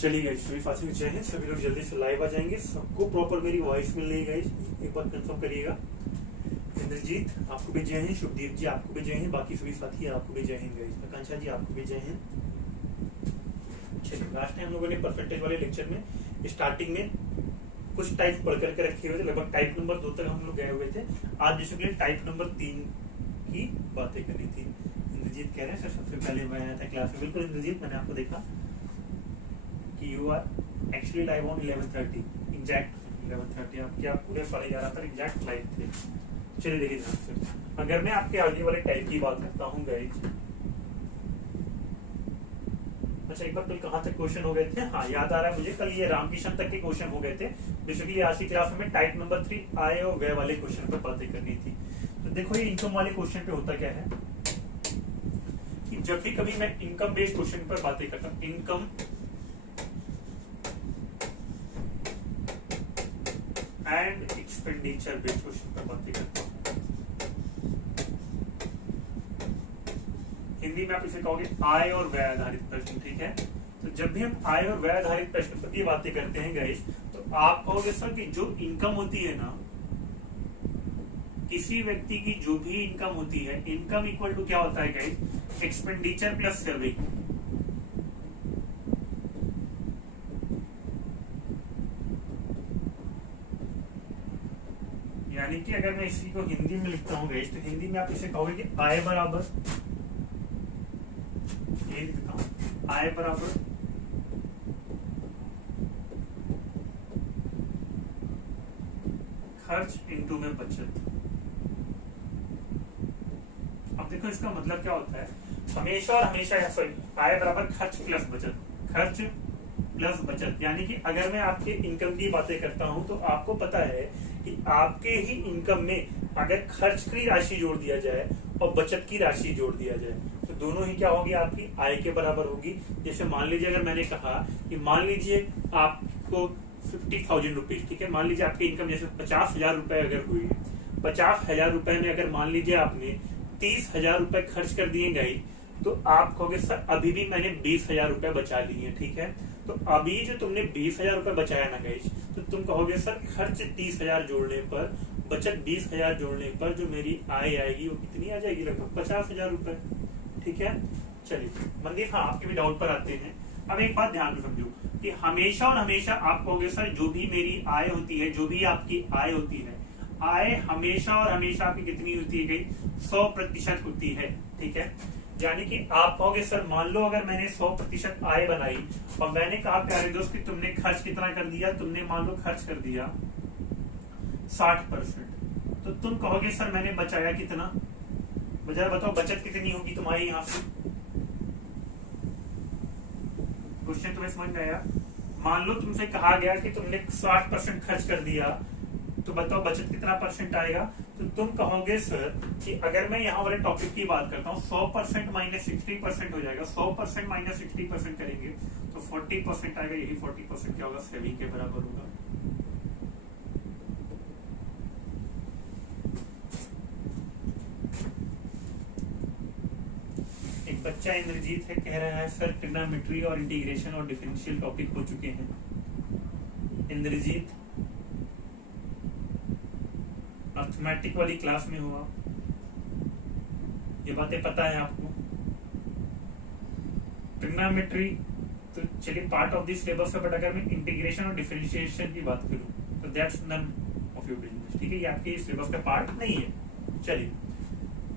चलिए गाइस, सभी साथी जय हिंद। सभी लोग जल्दी से लाइव आ जाएंगे। सबको प्रॉपर मेरी वॉइस मिल रही है गाइस, एक बार कंफर्म करिएगा। इंद्रजीत आपको भी जय हिंद, शुभदीप जी आपको भी जय हिंद, बाकी सभी साथी आपको भी जय हिंद गाइस, आकांक्षा जी आपको भी जय हिंद। चलिए, लास्ट टाइम हम लोगों ने परसेंटेज वाले लेक्चर में स्टार्टिंग में कुछ टाइप पढ़ करके रखे हुए थे, लगभग टाइप नंबर 2 तक हम लोग गए हुए थे। आज बेसिकली टाइप नंबर 3 की बातें करनी थी। इंद्रजीत कह रहे हैं सर सबसे पहले मैं आया था क्लास में। बिल्कुल इंद्रजीत, मैंने आपको देखा कि you are actually live on 11:30 exact 11:30 आपके आप पूरे 11:30 तक एग्जैक्ट लाइव थे। चलिए देखिए ध्यान से, अगर मैं आपके आगे वाले टाइप की बात करता हूँ गाइस। अच्छा, एक बार कल कहाँ तक क्वेश्चन हो गए थे? हाँ, याद आ रहा है मुझे, कल ये रामकिशन तक के क्वेश्चन हो गए थे। बेसिकली आज की क्लास में टाइप नंबर 3 आए और गए वाले क्वेश्चन पर बातें करनी थी। तो देखो, ये इनकम वाले क्वेश्चन पे होता क्या है कि जब भी कभी मैं इनकम बेस्ड क्वेश्चन पर बातें करता हूँ, income and expenditure based question पर बातें करता हूँ। हिंदी में आप इसे कहोगे आय और व्यय आधारित प्रश्न, ठीक है। तो जब भी हम आय और व्यय आधारित प्रश्न पर ये बातें करते हैं गाइस, तो आप कहोगे सर कि जो इनकम होती है ना, किसी व्यक्ति की जो भी इनकम होती है, इनकम इक्वल टू क्या होता है गाइस? Expenditure plus saving. यानी कि अगर मैं इसी को हिंदी में लिखता हूँ गाइस, तो हिंदी में आप इसे कहोगे कि आय बराबर, ये लिखता हूं, आय बराबर खर्च इनटू में बचत। अब देखो इसका मतलब क्या होता है, हमेशा और हमेशा, सॉरी, आय बराबर खर्च प्लस बचत, खर्च प्लस बचत। यानी कि अगर मैं आपके इनकम की बातें करता हूं, तो आपको पता है कि आपके ही इनकम में अगर खर्च की राशि जोड़ दिया जाए और बचत की राशि जोड़ दिया जाए, तो दोनों ही क्या होगी? आपकी आय के बराबर होगी। जैसे मान लीजिए, अगर मैंने कहा कि मान लीजिए आपको 50,000 रुपीज, ठीक है, मान लीजिए आपकी इनकम जैसे 50,000 रुपए अगर हुई, 50,000 रुपए में अगर मान लीजिए आपने 30,000 रुपए खर्च कर दिए गई, तो आप कहोगे सर अभी भी मैंने 20,000 रुपए बचा लिए, ठीक है। तो अभी जो तुमने 20,000 रुपए बचाया ना गाइस, तो तुम कहोगे सर खर्च 30,000 जोड़ने पर, बचत 20,000 जोड़ने पर जो मेरी आय आएगी वो कितनी आ जाएगी? लगभग 50,000 रुपए, ठीक है। चलिए मंदिर, हाँ, आपके भी डाउट पर आते हैं। अब एक बात ध्यान में समझो कि हमेशा और हमेशा आप कहोगे सर जो भी मेरी आय होती है, जो भी आपकी आय होती है, आय हमेशा और हमेशा आपकी कितनी होती है गई? 100% होती है, ठीक है। यानी कि आप कहोगे सर मान लो अगर मैंने 100% आय बनाई और मैंने कहा प्यारे दोस्त कि तुमने खर्च कितना कर दिया, तुमने मान लो खर्च कर दिया 60%, तो तुम कहोगे सर मैंने बचाया कितना? जरा बताओ बचत कितनी होगी तुम्हारी यहाँ से? क्वेश्चन तुम्हें समझ में आया? मान लो तुमसे कहा गया कि तुमने 60% खर्च कर दिया, तो बताओ बचत कितना परसेंट आएगा? तो तुम कहोगे सर कि अगर मैं यहाँ वाले टॉपिक की बात करता हूँ, 100% माइनस 60% हो जाएगा। 100% माइनस 60% करेंगे तो 40% आएगा। यही 40% क्या होगा? सेविंग के बराबर होगा। एक बच्चा इंद्रजीत है, कह रहा है सर ट्रिग्नोमेट्री और इंटीग्रेशन और डिफरेंशियल टॉपिक हो चुके हैं। इंद्रजीत, अर्थमेटिक वाली क्लास में हो आप, ये बातें पता है आपको? ट्रिग्नोमेट्री तो चलिए पार्ट ऑफ दिस सिलेबस है, बट अगर मैं इंटीग्रेशन और डिफरेंशिएशन की बात करूं तो that's none of your business, ठीक है। ये आपके सिलेबस का पार्ट नहीं है। चलिए,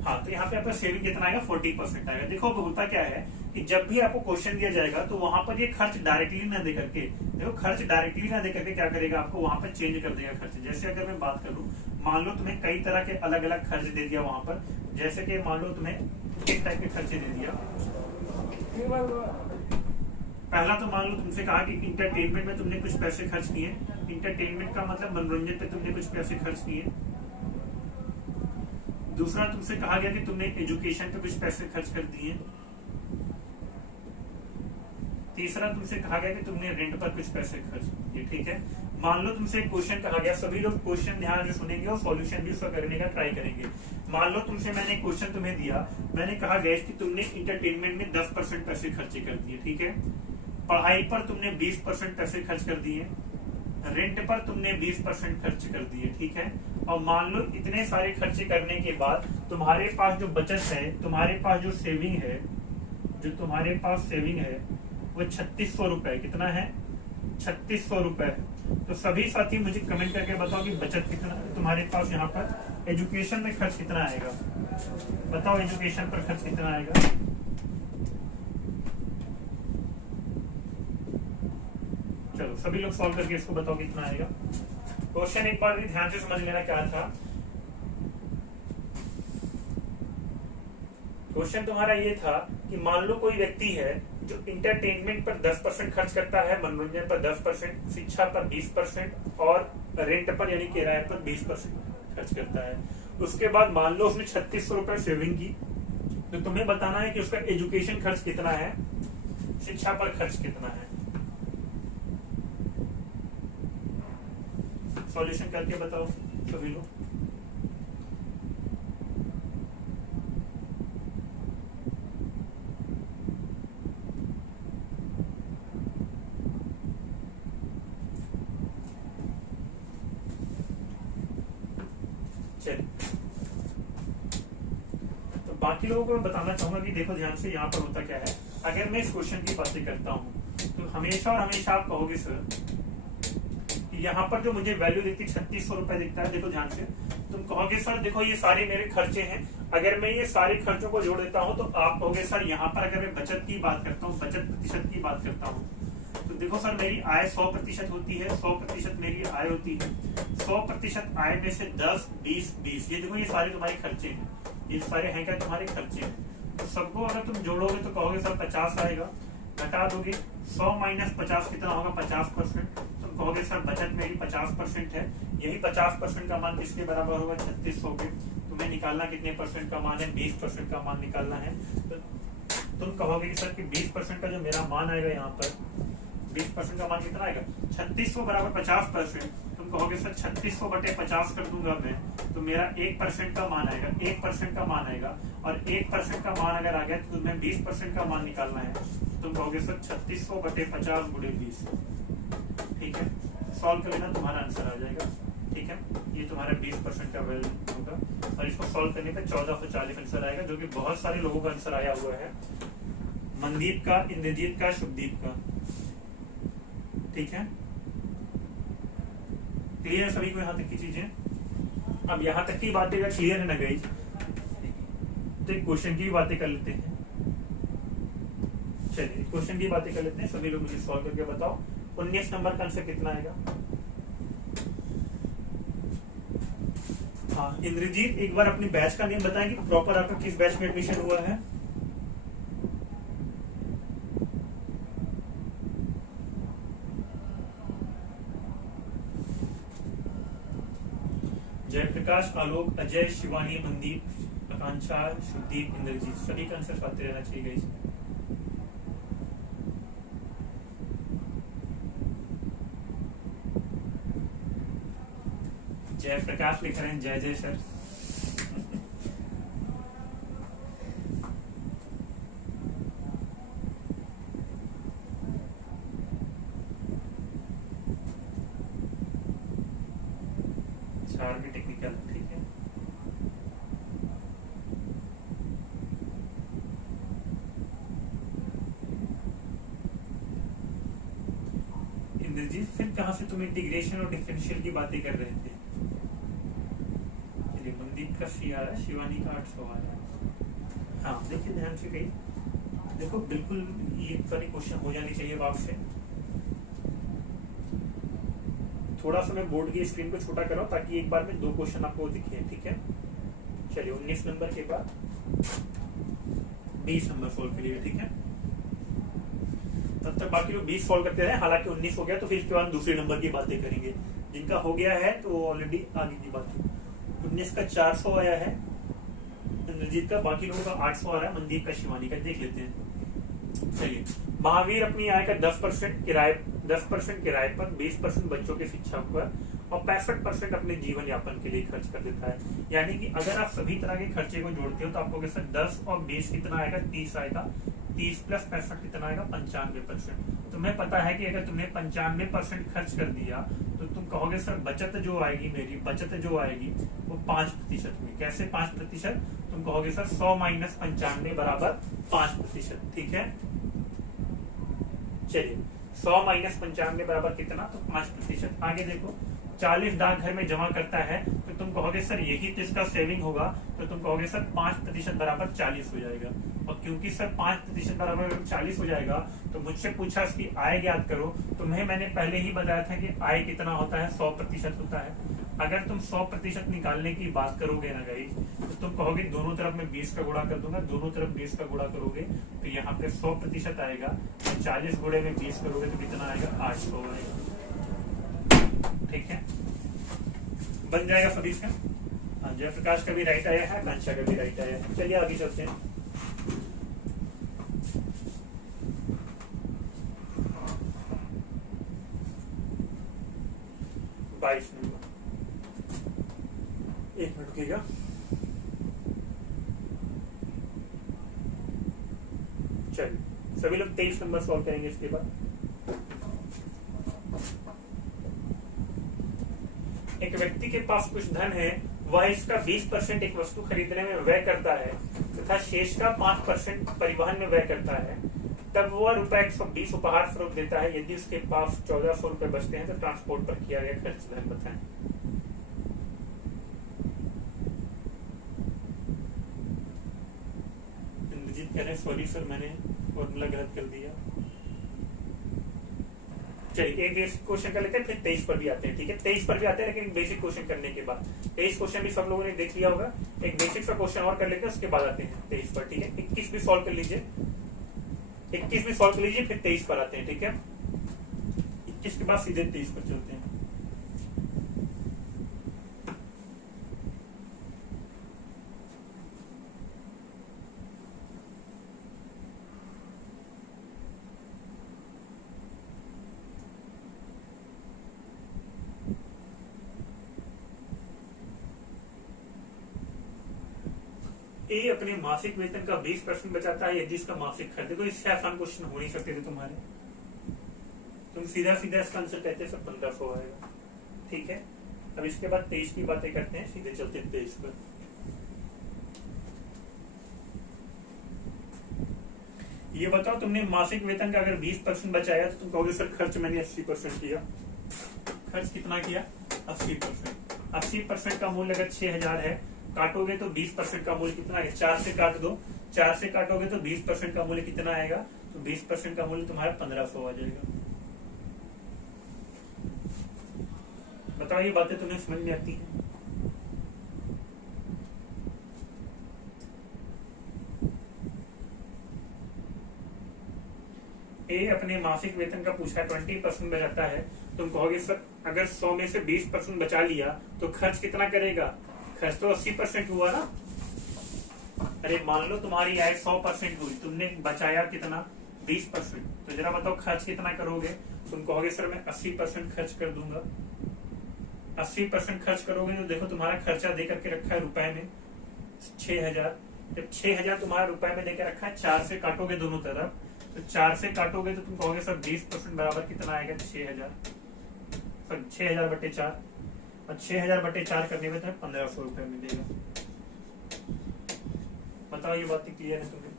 हाँ, तो यहाँ पे आपका सेविंग कितना आएगा? 40% आएगा। देखो अब होता क्या है कि जब भी आपको क्वेश्चन दिया जाएगा तो वहां पर ये खर्च डायरेक्टली ना दे करके, देखो खर्च डायरेक्टली ना दे करके क्या करेगा? आपको वहां पर चेंज कर देगा खर्च। जैसे अगर मैं बात करूं, मान लो तुम्हें कई तरह के अलग अलग खर्च दे दिया वहां पर, जैसे कि मान लो तुम्हें एक टाइप के खर्चे दे दिया। पहला तो मान लो तुमसे कहा कि इंटरटेनमेंट में तुमने कुछ पैसे खर्च किए। इंटरटेनमेंट का मतलब मनोरंजन पे तुमने कुछ पैसे खर्च किए। दूसरा तुमसे कहा गया कि तुमने एजुकेशन पे कुछ पैसे खर्च कर दिए। तीसरा तुमसे कहा गया कि तुमने रेंट पर कुछ पैसे खर्च किए, ठीक है। मान लो तुमसे क्वेश्चन कहा गया, सभी लोग क्वेश्चन ध्यान से सुनेंगे और सॉल्यूशन भी उसका करने का ट्राई करेंगे। मान लो तुमसे मैंने क्वेश्चन तुम्हें दिया, मैंने कहा गया कि तुमने इंटरटेनमेंट में 10% पैसे खर्चे कर दिए, ठीक है। पढ़ाई पर तुमने 20% पैसे खर्च कर दिए, रेंट पर तुमने 20% खर्च कर दिए, ठीक है। और मान लो इतने सारे खर्चे करने के बाद तुम्हारे पास जो बचत है, तुम्हारे पास जो सेविंग है, जो तुम्हारे पास सेविंग है वो 3600 रुपए, कितना है 3600 रुपए। तो सभी साथी मुझे कमेंट करके बताओ कि बचत कितना तुम्हारे पास यहाँ पर एजुकेशन में खर्च कितना आएगा, बताओ एजुकेशन पर खर्च कितना आएगा। चलो सभी लोग सॉल्व करके इसको बताओ कितना आएगा। क्वेश्चन एक बार भी ध्यान से समझ लेना क्या था। क्वेश्चन तुम्हारा ये था कि मान लो कोई व्यक्ति है जो इंटरटेनमेंट पर 10% खर्च करता है, मनोरंजन पर 10%, शिक्षा पर 20% और रेंट पर यानी किराए पर 20% खर्च करता है। उसके बाद मान लो उसने 3600 रुपए सेविंग की, तो तुम्हें बताना है कि उसका एजुकेशन खर्च कितना है, शिक्षा पर खर्च कितना है। सॉल्यूशन करके बताओ सभी लोग। चलिए, तो बाकी लोगों को मैं बताना चाहूंगा कि देखो ध्यान से यहाँ पर होता क्या है। अगर मैं इस क्वेश्चन की बातें करता हूँ तो हमेशा और हमेशा आप कहोगे सर यहाँ पर जो मुझे वैल्यू दिखती 3600 रुपए दिखता है, देखो ध्यान से तुम कहोगे सर देखो ये सारे मेरे खर्चे हैं, अगर मैं ये सारे खर्चों को जोड़ देता हूँ तो आप कहोगे सर यहाँ पर अगर मैं बचत की बात करता हूँ, बचत प्रतिशत की बात करता हूँ, तो देखो सर मेरी आय 100% होती है, 100% मेरी आय होती है। 100% आय में से 10, 20, 20, ये देखो ये सारे तुम्हारे खर्चे हैं, ये सारे हैं क्या तुम्हारे खर्चे हैं। तो सबको अगर तुम जोड़ोगे तो कहोगे सर 50 आएगा, घटा दोगे 100 माइनस 50 कितना होगा 50%। तुम कहोगे सर बचत मेरी 50% है, यही 50% का मान किसके बराबर होगा 3600 के। तुम्हें निकालना कितने परसेंट का मान है, 20% का मान निकालना है। तो तुम कहोगे कि सर कि 20% का जो मेरा मान आएगा यहाँ पर 20% का मान कितना आएगा 3600 बराबर 50%। तुम कहोगे सर 3600 बटे 50 कर दूंगा मैं, तो मेरा 1% का मान आएगा, 1% का मान आएगा। और 1% का मान अगर आ गया तो तुम्हें 20% का मान निकालना है। तुम कहोगे सर 3600 बटे 50 गुणे 20, ठीक है। सॉल्व कर लेना, तुम्हारा आंसर आ जाएगा, ठीक है। ये तुम्हारा 20% का वैल्यू होगा और इसको सॉल्व करने पे 1440 आंसर आएगा, जो कि बहुत सारे लोगों का आंसर आया हुआ है, मनदीप का, इंद्रजीत का, शुभदीप का, ठीक है। क्लियर है सभी को यहाँ तक की चीजें। अब यहाँ तक की बातें अगर क्लियर है ना गाइस, तो एक क्वेश्चन की बातें कर लेते हैं। चलिए क्वेश्चन की बातें कर लेते हैं, सभी लोग मुझे सॉल्व करके बताओ 19 नंबर का आंसर कितना आएगा। हाँ इंद्रजीत एक बार अपने बैच का नेम बताएंगे, प्रॉपर आपका किस बैच में एडमिशन हुआ है। जयप्रकाश, आलोक, अजय, शिवानी, मनदीप, आकांक्षा, शुभदीप, इंद्रजीत, सभी का आंसर आते रहना चाहिए गाइस। जयप्रकाश लिख रहे हैं, जय जय सर। चार भी टेक्निकल, ठीक है। इंद्रजीत फिर कहां से तुम इंटीग्रेशन और डिफरेंशियल की बातें कर रहे थे। चलिए मनदीप का सी आ रहा है, शिवानी का 800 आ रहा है। हाँ देखिए ध्यान से कही, देखो बिल्कुल ये सारी क्वेश्चन हो जानी चाहिए आपसे। थोड़ा सा मैं बोर्ड की स्क्रीन को छोटा कराऊं ताकि एक बार में 2 क्वेश्चन आपको दिखे, ठीक है। चलिए 19 नंबर के बाद 20 नंबर सोल्व करिए, ठीक है। तब तक बाकी लोग 20 सोल्व करते रहे, हालांकि 19 हो गया तो फिर इसके बाद दूसरे नंबर की बातें करेंगे। जिनका हो गया है तो ऑलरेडी आगे की बात। 19 का 400 आया है इंद्रजीत का, बाकी लोगों का 800 आ रहा है, मनदीप का, शिवानी का, देख लेते हैं। चलिए महावीर अपनी आय का 10% किराए पर, 20% बच्चों की शिक्षा पर और 65% अपने जीवन यापन के लिए खर्च कर देता है। यानी कि अगर आप सभी तरह के खर्चे को जोड़ते हो तो आपको सर 10 और 20 कितना आएगा 30 आएगा। 30 प्लस 65 कितना आएगा 95%। तुम्हें पता है कि अगर तुमने 95% खर्च कर दिया तो तुम कहोगे सर बचत जो आएगी, मेरी बचत जो आएगी वो 5% हुई। कैसे 5%? तुम कहोगे सर 100 माइनस 95 बराबर 5%। ठीक है, चलिए 100 माइनस 95 बराबर कितना, तो 5%। आगे देखो 40 डाकघर में जमा करता है तो तुम कहोगे सर यही तो इसका सेविंग होगा, तो तुम कहोगे सर 5% बराबर 40 हो जाएगा। और क्योंकि सर 5% बराबर 40 हो जाएगा तो मुझसे पूछा इसकी आय ज्ञात करो। तुम्हें मैंने पहले ही बताया था कि आय कितना होता है, 100% होता है। अगर तुम 100% निकालने की बात करोगे ना गाइस, तो तुम कहोगे दोनों तरफ मैं 20 का गुणा कर दूंगा, दोनों तरफ 20 का गुणा करोगे तो यहाँ पे 100% आएगा। 40 गुणे में 20 करोगे तो कितना आएगा, 800 आएगा। ठीक है, बन जाएगा सभी इसका। हाँ, जयप्रकाश का भी राइट आया है, कांक्षा का भी राइट आया है। चलिए आगे चलते हैं। बाईस नंबर, एक मिनट रुकिएगा। चलिए सभी लोग 23 नंबर सॉल्व करेंगे इसके बाद। एक व्यक्ति के पास कुछ धन है, वह इसका 20% एक वस्तु खरीदने में व्यय करता है तथा शेष का 5% परिवहन में व्यय करता है। तब वह ₹120 उपहार स्वरूप देता है। यदि उसके पास 1400 रुपए बचते हैं तो ट्रांसपोर्ट पर किया गया खर्च धन बताएं। इंद्रजीत कह रहे हैं सॉरी सर मैंने फॉर्मूला गलत कर दिया। चलिए एक बेसिक क्वेश्चन कर लेते हैं, फिर 23 पर भी आते हैं। ठीक है, 23 पर भी आते हैं लेकिन बेसिक क्वेश्चन करने के बाद। 23 क्वेश्चन भी सब लोगों ने देख लिया होगा, एक बेसिक सा क्वेश्चन और कर लेते हैं, उसके बाद आते हैं 23 पर। ठीक है, 21 भी सॉल्व कर लीजिए, 21 भी सॉल्व कर लीजिए, फिर 23 पर आते हैं। ठीक है, 21 के बाद सीधे 23 पर चलते हैं। ए अपने मासिक वेतन का 20% बचाता है यदि इसका मासिक खर्च। देखो इससे आसान क्वेश्चन हो नहीं सकते थे तुम्हारे, तुम सीधा सीधा इसका आंसर कहते सब 1500 आएगा। ठीक है, अब इसके बाद 23 की बातें करते हैं, सीधे चलते हैं 23 पर। ये बताओ तुमने मासिक वेतन का अगर 20% बचाया तो तुम कहोगे सर खर्च मैंने 80% किया। खर्च कितना किया, 80%। 80% का मूल्य अगर 6000 है, काटोगे तो 20% का मूल्य कितना है, 4 से काट दो, 4 से काटोगे तो 20% का मूल्य कितना आएगा, तो 20% का मूल्य तुम्हारा 1500 आ जाएगा। बताओ ये बातें तुम्हें समझ में आती हैं? ए अपने मासिक वेतन का पूछा है, 20% बचाता है। तुम कहोगे सर अगर 100 में से 20% बचा लिया तो खर्च कितना करेगा, खर्च तो 80% हुआ ना। अरे मान लो तुम्हारी आय 100% हुई, तुमने बचाया कितना, 20%, तो जरा बताओ खर्च कितना करोगे। तुम कहोगे सर मैं 80% खर्च कर दूंगा। 80% खर्च करोगे तो देखो तुम्हारा खर्चा दे करके रखा है रुपए में 6000। जब 6000 तुम्हारा रुपए में देकर रखा है, 4 से काटोगे दोनों तरफ, तो 4 से काटोगे तो तुम कहोगे सर 20% बराबर कितना आएगा, 6000। 6000 बटे 4, और 6000 बटे 4 करने में तुम्हें 1500 रुपए मिलेगा। बताओ ये बात क्लियर है तुम्हें?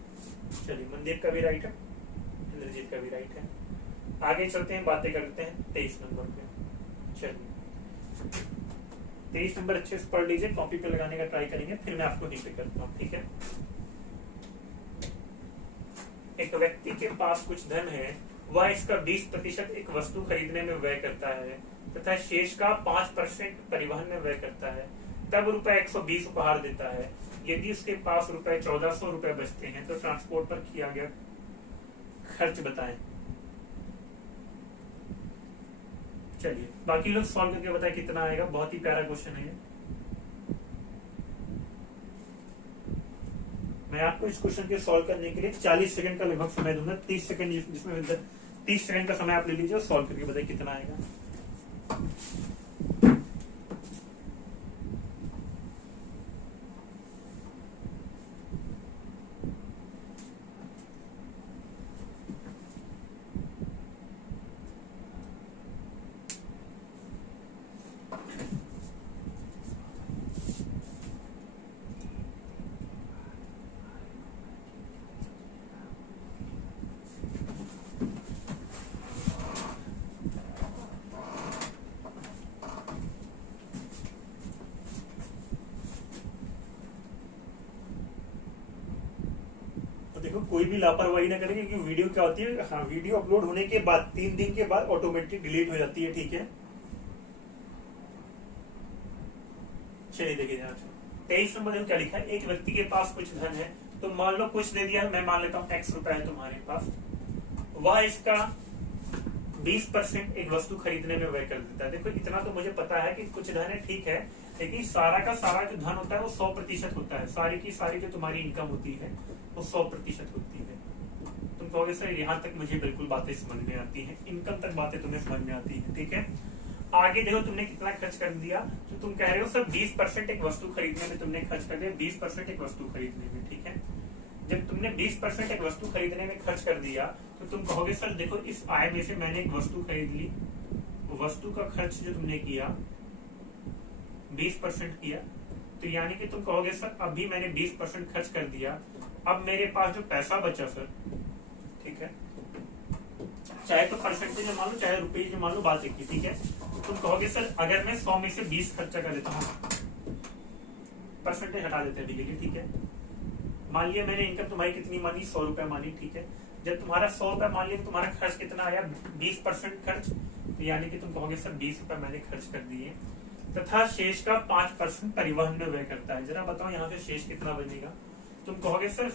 चलिए मनदीप का भी राइट है, इंद्रजीत का भी राइट है। आगे चलते हैं, बातें करते हैं 23 नंबर पे। चलिए 23 नंबर अच्छे से पढ़ लीजिए, कॉपी पे लगाने का ट्राई करेंगे, फिर मैं आपको नीचे करता हूँ। ठीक है, एक व्यक्ति के पास कुछ धन है, वह इसका 20% एक वस्तु खरीदने में व्यय करता है तथा शेष का 5% परिवहन में व्यय करता है। तब ₹120 उपहार देता है। यदि उसके पास ₹1400 बचते हैं तो ट्रांसपोर्ट पर किया गया खर्च बताएं। चलिए बाकी लोग सॉल्व करके बताएं कितना आएगा, बहुत ही प्यारा क्वेश्चन है ये। मैं आपको इस क्वेश्चन के सॉल्व करने के लिए 40 सेकंड का लगभग समय दूंगा, 30 सेकंड जिसमें 30 सेकंड का समय आप ले लीजिए और सॉल्व करके बताइए कितना आएगा। कोई भी लापरवाही ना करें, क्योंकि वीडियो क्या होती है, हाँ वीडियो अपलोड होने के बाद 3 दिन के बाद ऑटोमेटिक डिलीट हो जाती है, ठीक है। चलिए देखिए ध्यान से 23 नंबर में क्या लिखा है, एक व्यक्ति के पास कुछ धन है, तो मान लो कुछ दे दिया, मैं मान लेता हूँ x रुपए है तुम्हारे पास, वह इसका 20% एक वस्तु खरीदने में व्यय कर देता है। देखो इतना तो मुझे पता है कि कुछ धन है, ठीक है, लेकिन सारा का सारा जो धन होता है वो 100% होता है, सारी की सारी जो तुम्हारी इनकम होती है वो 100% होती है। तुम कहोगे सर यहाँ तक मुझे बिल्कुल बातें समझ में आती हैं, इनकम तक बातें तुम्हें समझ में आती है, ठीक है। आगे देखो तुमने कितना खर्च कर दिया, तो तुम कह रहे हो सर 20% एक वस्तु खरीदने में तुमने खर्च कर दिया, 20% एक वस्तु खरीदने में, ठीक है। जब तुमने 20% एक वस्तु खरीदने में खर्च कर दिया, तो तुम कहोगे सर देखो इस आय में से मैंने एक वस्तु खरीद ली, वस्तु का खर्च जो तुमने किया 20% किया, तो यानी कि तुम कहोगे सर अभी मैंने 20% खर्च कर दिया, अब मेरे पास जो पैसा बचा सर, ठीक है, चाहे तो परसेंटेज मान लो चाहे रुपये मान लो, बात एक ही, ठीक है। तुम कहोगे सर अगर मैं 100 में से 20 खर्चा कर देता हूँ, परसेंटेज हटा देते हैं अभी के लिए, ठीक है। मान लिया मैंने इनकम तुम्हारी कितनी मानी, 100 रुपए मानी, ठीक है। जब तुम्हारा 100 रुपए मान लिया, तुम्हारा खर्च कितना आया, 20% खर्च, तो यानी कि तुम कहोगे सर 20 रुपए मैंने खर्च कर दिए, तथा शेष का 5% परिवहन में व्यय करता है। जरा बताओ यहाँ से शेष कितना बनेगा। तुम कहोगे सर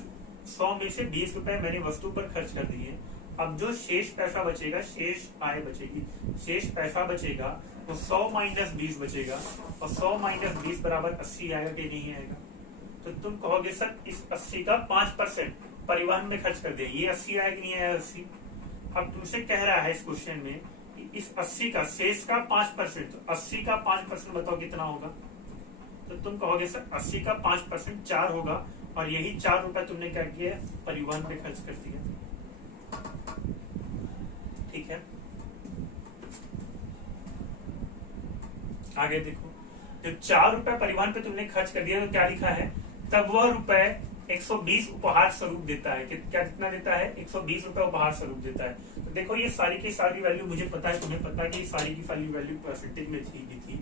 100 में से 20 रुपए मैंने वस्तु पर खर्च कर दिए, अब जो शेष पैसा बचेगा, शेष आय बचेगी, शेष पैसा बचेगा वो 100 माइनस 20 बचेगा, और 100 माइनस 20 बराबर 80 आएगा कि नहीं आएगा। तो तुम कहोगे सर इस 80 का 5% परिवहन में खर्च कर दिया, ये 80 आएगा कि नहीं आएगा 80। अब तुमसे कह रहा है इस क्वेश्चन में कि इस 80 का शेष का 5%, तो 80 का 5% बताओ कितना होगा। तो तुम कहोगे सर 80 का 5% 4 होगा, और यही 4 रुपए तुमने क्या किया, परिवहन पे खर्च कर दिया, ठीक है। आगे देखो, जब 4 रुपए परिवहन पे तुमने खर्च कर दिया तो क्या लिखा है, तब वह रुपए 120 उपहार स्वरूप देता है। क्या कितना देता है, 120 रुपए उपहार स्वरूप देता है। तो देखो ये सारी की सारी वैल्यू मुझे पता है, तुम्हें पता है कि सारी की सारी वैल्यू परसेंटेज में थी।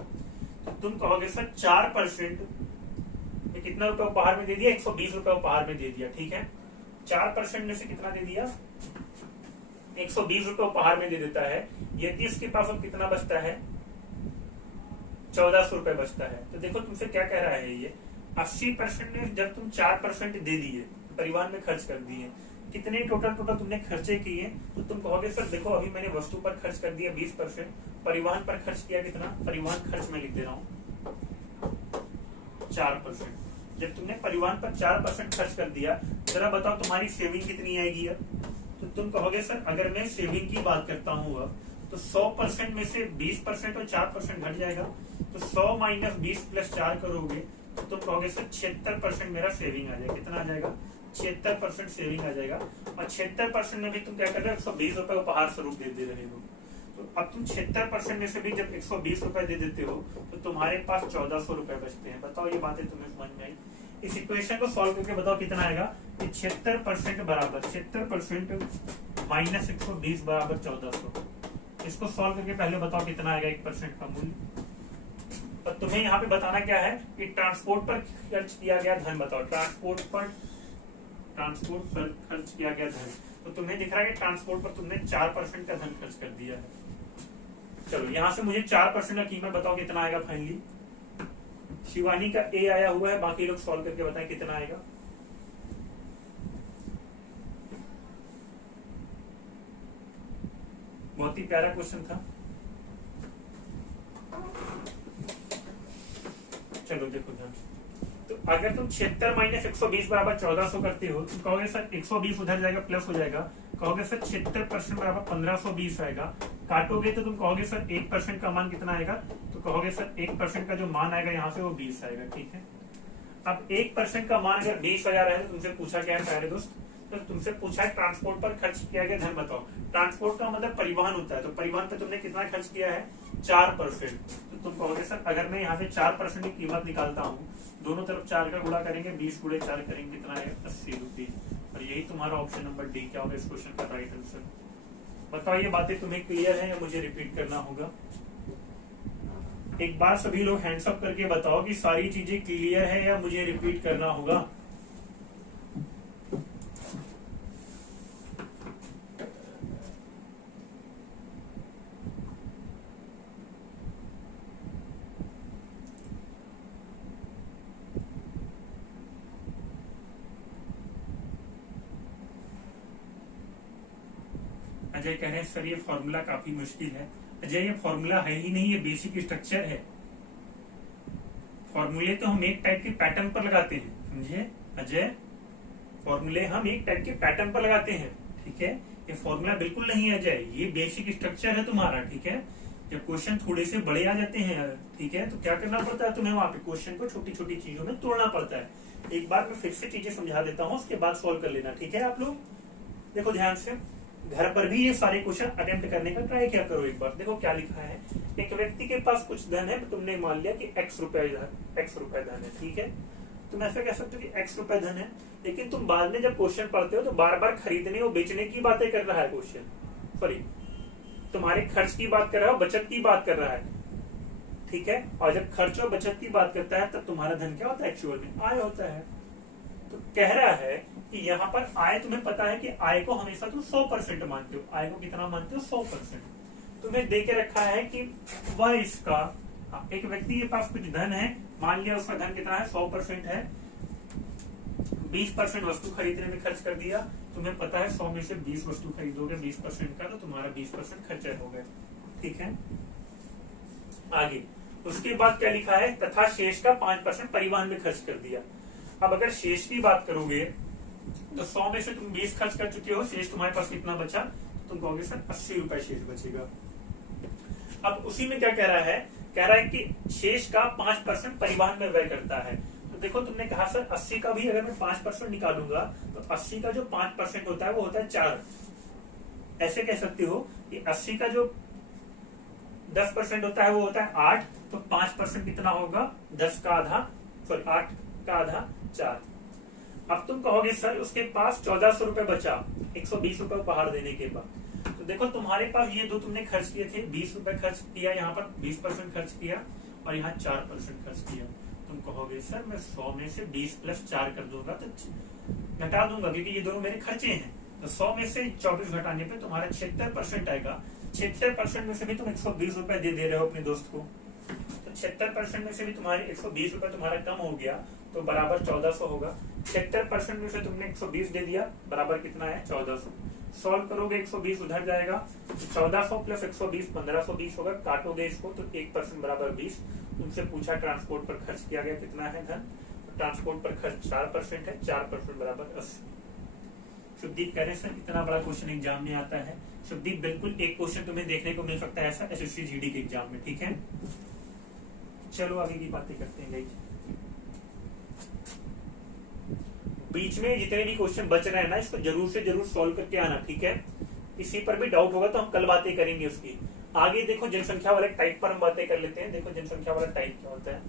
तो तुम कहोगे सर 4% कितना रुपए उपहार में दे दिया, 120 रुपए उपहार में दे दिया, ठीक है। 4% में से कितना दे दिया, 120 रुपए उपहार में दे देता है, यदि इसके पास अब कितना बचता है, 1400 रुपए बचता है। तो देखो तुमसे क्या कह रहा है, ये 80% में जब तुम 4% दे दिए, परिवहन में खर्च कर दिए, कितने टोटल तुमने खर्चे किए, तो तुम कहोगे सर देखो अभी मैंने वस्तु पर खर्च कर दिया 20%, परिवहन पर खर्च किया कितना, परिवहन खर्च में लिख दे रहा हूँ 4%। जब तुमने परिवहन पर 4% खर्च कर दिया, जरा बताओ तुम्हारी सेविंग कितनी आएगी अब। तो तुम कहोगे सर अगर मैं सेविंग की बात करता हूँ अब, तो 100% में से 20% और 4% घट जाएगा, तो 100 माइनस 20 प्लस 4 करोगे तो तुम कहोगे सर 76% मेरा सेविंग आ जाएगा। कितना आ जाएगा, 76% सेविंग आ जाएगा। और 76% में भी तुम क्या कर रहे हो, 120 रुपए उपहार स्वरूप दे रहे हो। तो अब तुम 76% में से भी जब 120 रुपए दे देते हो, तो तुम्हारे पास 1400 रुपए बचते हैं। बताओ ये बातें तुम्हें समझ में आई। इस इक्वेशन को सॉल्व करके बताओ कितना आएगा, 76% बराबर 76% माइनस 120 बराबर 1400। इसको सॉल्व करके पहले बताओ कितना आएगा 1% का मूल्य। और तुम्हें यहाँ पे बताना क्या है कि ट्रांसपोर्ट पर खर्च किया गया धन बताओ, ट्रांसपोर्ट पर खर्च किया गया धन। तो तुम्हें दिख रहा है कि ट्रांसपोर्ट पर तुमने 4% का धन खर्च कर दिया है। चलो यहाँ से मुझे 4% का कीमत बताओ कितना आएगा फाइनली। शिवानी का ए आया हुआ है, बाकी लोग सॉल्व करके बताएं कितना आएगा। बहुत ही प्यारा क्वेश्चन था। चलो देखो ध्यान, तो अगर तुम 76 माइनस 120 बराबर 1400 करते हो, तो कहोगे सर 120 उधर जाएगा प्लस हो जाएगा, कहोगे सर 76% बराबर 1520 आएगा। काटोगे तो तुम कहोगे सर 1% का मान कितना आएगा, तो कहोगे सर 1% का जो मान आएगा यहाँ से वो 20 आएगा, ठीक है। अब 1% का मान अगर 20,000 है तो तुमसे पूछा क्या है प्यारे दोस्त, तो तुमसे पूछा है ट्रांसपोर्ट पर खर्च किया गया धन बताओ। ट्रांसपोर्ट का मतलब परिवहन होता है, तो परिवहन पे तुमने कितना खर्च किया है 4%। तो तुम कहोगे सर अगर मैं यहाँ से 4% की कीमत निकालता हूँ, दोनों तरफ 4 का गुणा करेंगे, 20 गुणे 4 करेंगे, कितना आएगा 80 रुपये। और यही तुम्हारा ऑप्शन नंबर डी क्या होगा इस क्वेश्चन का राइट आंसर। बताओ ये बातें तुम्हें क्लियर है या मुझे रिपीट करना होगा। एक बार सभी लोग हैंड्स अप करके बताओ कि सारी चीजें क्लियर है या मुझे रिपीट करना होगा। अजय कह रहे हैं सर ये फॉर्मूला काफी मुश्किल है। अजय ये फॉर्मूला है ही नहीं, ये बेसिक स्ट्रक्चर है। फॉर्मूले तो हम एक टाइप के पैटर्न पर लगाते हैं, समझे अजय, फॉर्मूले हम एक टाइप के पैटर्न पर लगाते हैं, ठीक है। ये फॉर्मूला बिल्कुल नहीं है अजय, ये बेसिक स्ट्रक्चर है तुम्हारा, ठीक है। जब क्वेश्चन थोड़े से बड़े आ जाते हैं, ठीक है, तो क्या करना पड़ता है तुम्हें, वहां पे क्वेश्चन को छोटी छोटी चीजों में तोड़ना पड़ता है। एक बार मैं फिर से चीजें समझा देता हूँ, उसके बाद सॉल्व कर लेना, ठीक है। आप लोग देखो ध्यान से, घर पर भी ये सारे क्वेश्चन अटेम्प्ट करने का ट्राई किया करो एक बार। देखो क्या लिखा है, एक व्यक्ति के पास कुछ धन है, तुमने मान लिया कि x रुपए धन है, ठीक है। तुम ऐसा कह सकते हो कि x रुपए धन है, लेकिन तुम बाद में जब क्वेश्चन पढ़ते हो तो बार बार खरीदने और बेचने की बातें कर रहा है क्वेश्चन, सॉरी तुम्हारे खर्च की बात कर रहा है, बचत की बात कर रहा है, ठीक है। और जब खर्च और बचत की बात करता है तब तुम्हारा धन क्या होता है, एक्चुअल में आय होता है। तो कह रहा है कि यहाँ पर आय, तुम्हें पता है कि आय को हमेशा तुम 100% मानते हो। आय को कितना मानते हो, 100%। तुम्हें दे के रखा है कि वह इसका, एक व्यक्ति के पास कुछ धन है, मान लिया उसका धन कितना है, 100% है, 20% वस्तु खरीदने में खर्च कर दिया। तुम्हें पता है 100 में से 20 वस्तु खरीदोगे 20% का, तो तुम्हारा 20% खर्चा हो गया, ठीक है। आगे उसके बाद क्या लिखा है, तथा शेष का 5% परिवहन में खर्च कर दिया। अब अगर शेष की बात करोगे तो 100 में से तुम 20 खर्च कर चुके हो, शेष तुम्हारे पास कितना बचा, तुम कहोगे सर 80 रुपए शेष बचेगा। अब उसी में क्या कह रहा है, कह रहा है कि शेष का 5% परिवहन में व्यय करता है। तो देखो तुमने कहा सर 80 का भी अगर मैं 5% निकालूंगा तो 80 का जो 5% होता है वो होता है 4। ऐसे कह सकते हो कि 80 का जो 10% होता है वो होता है 8, तो 5% कितना होगा, 10 का आधा, सॉरी 8 का आधा 4। अब तुम कहोगे सर उसके पास 1400 रुपए बचा 120 रुपए उपहार देने के बाद। तो देखो तुम्हारे पास ये दो तुमने खर्च किए थे, 20 रुपए खर्च किया, यहाँ पर 20% खर्च किया और यहाँ 4% खर्च किया। तुम कहोगे सर मैं 100 में से 20 प्लस 4 कर दूंगा तो घटा दूंगा, क्योंकि ये दोनों मेरे खर्चे हैं। तो 100 में से 24 घटाने पे तुम्हारा 76% आएगा। 76% में से भी तुम 120 रुपए दे रहे हो अपने दोस्त को, तो 76% में से भी तुम्हारे 120 रुपए तुम्हारा कम हो गया, तो बराबर 1400 होगा। 76% में से तुमने 120 दे दिया, बराबर कितना है, 1400। सॉल्व करोगे 120 उधर जाएगा, तो 1400 प्लस 120 1520 होगा। काटोगे इसको तो 1% बराबर 20। तुमसे पूछा ट्रांसपोर्ट पर खर्च किया गया कितना है धन, तो ट्रांसपोर्ट पर खर्च 4% है, 4% बराबर 80। शुभदीप कह रहे हैं सर इतना बड़ा क्वेश्चन एग्जाम में आता है। शुभदीप बिल्कुल एक क्वेश्चन तुम्हें देखने को मिल सकता है ऐसा एसएससी जीडी के एग्जाम में, ठीक है। चलो आगे की बातें करते हैं गाइस। बीच में जितने भी क्वेश्चन बच रहे हैं ना, इसको जरूर से जरूर सॉल्व करके आना, ठीक है। किसी पर भी डाउट होगा तो हम कल बातें करेंगे उसकी। आगे देखो जनसंख्या वाले टाइप पर हम बातें कर लेते हैं। देखो जनसंख्या वाला टाइप क्या होता है।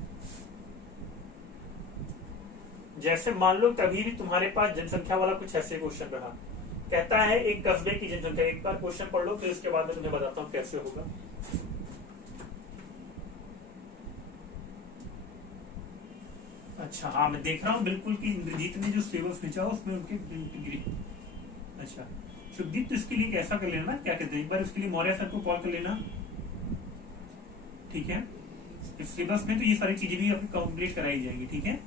जैसे मान लो कभी भी तुम्हारे पास जनसंख्या वाला कुछ ऐसे क्वेश्चन रहा, कहता है एक कस्बे की जनसंख्या, एक बार क्वेश्चन पढ़ लो फिर उसके बाद मैं तुम्हें बताता हूँ कैसे होगा। अच्छा हाँ मैं देख रहा हूँ बिल्कुल कि इंद्रजीत ने जो सिलेबस भेजा उसमें उनके डिग्री। अच्छा शुभदीप तो इसके लिए कैसा कर लेना, क्या कहते हैं, एक बार उसके लिए मौर्य सर को कॉल कर लेना, ठीक है। इस सिलेबस में तो ये सारी चीजें भी आपकी कंप्लीट कराई जाएंगी, ठीक है,